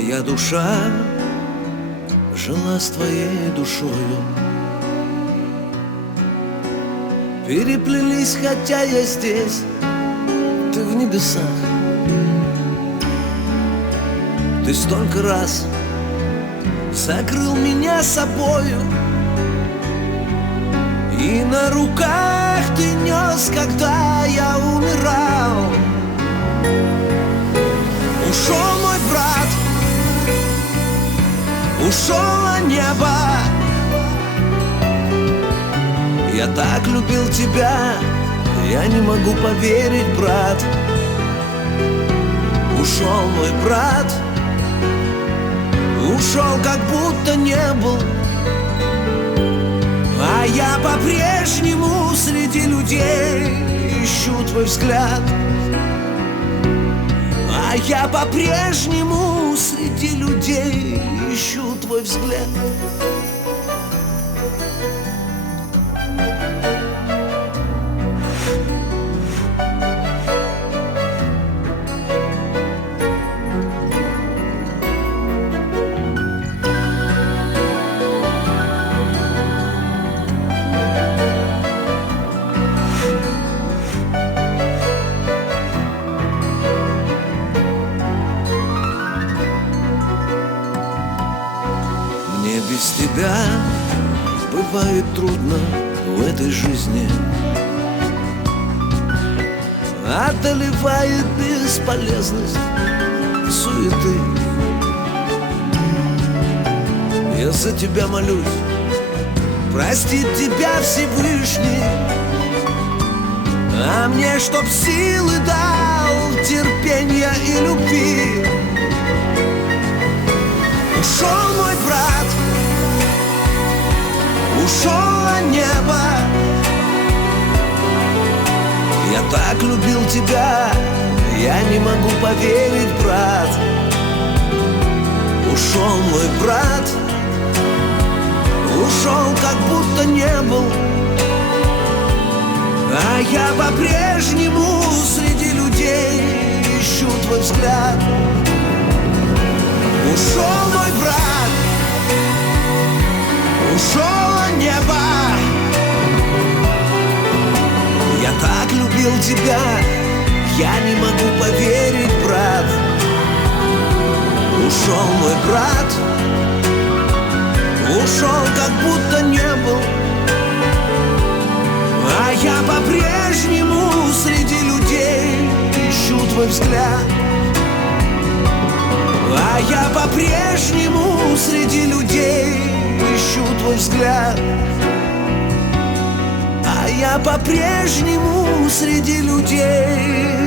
Моя душа жила с твоей душою. Переплелись, хотя я здесь, ты в небесах. Ты столько раз закрыл меня собою, и на руках ты нес, когда я умирал. Ушел мой брат, ушел небо. Я так любил тебя, я не могу поверить, брат. Ушел мой брат, ушел, как будто не был. А я по-прежнему среди людей ищу твой взгляд. А я по-прежнему среди людей ищу твой взгляд. Мне без тебя бывает трудно в этой жизни. Одолевает бесполезность суеты. Я за тебя молюсь, простит тебя Всевышний, а мне чтоб силы дал, терпения и любви. Ушел мой брат, ушел небо. Я так любил тебя, я не могу поверить, брат. Ушел мой брат, ушел, как будто не был. А я по-прежнему среди людей ищу твой взгляд. Ушел мой брат, ушел небо. Я так любил тебя, я не могу поверить, брат. Ушел мой брат, ушел, как будто не был. А я по-прежнему среди людей ищу твой взгляд. А я по-прежнему среди людей ищу твой взгляд. А я по-прежнему среди людей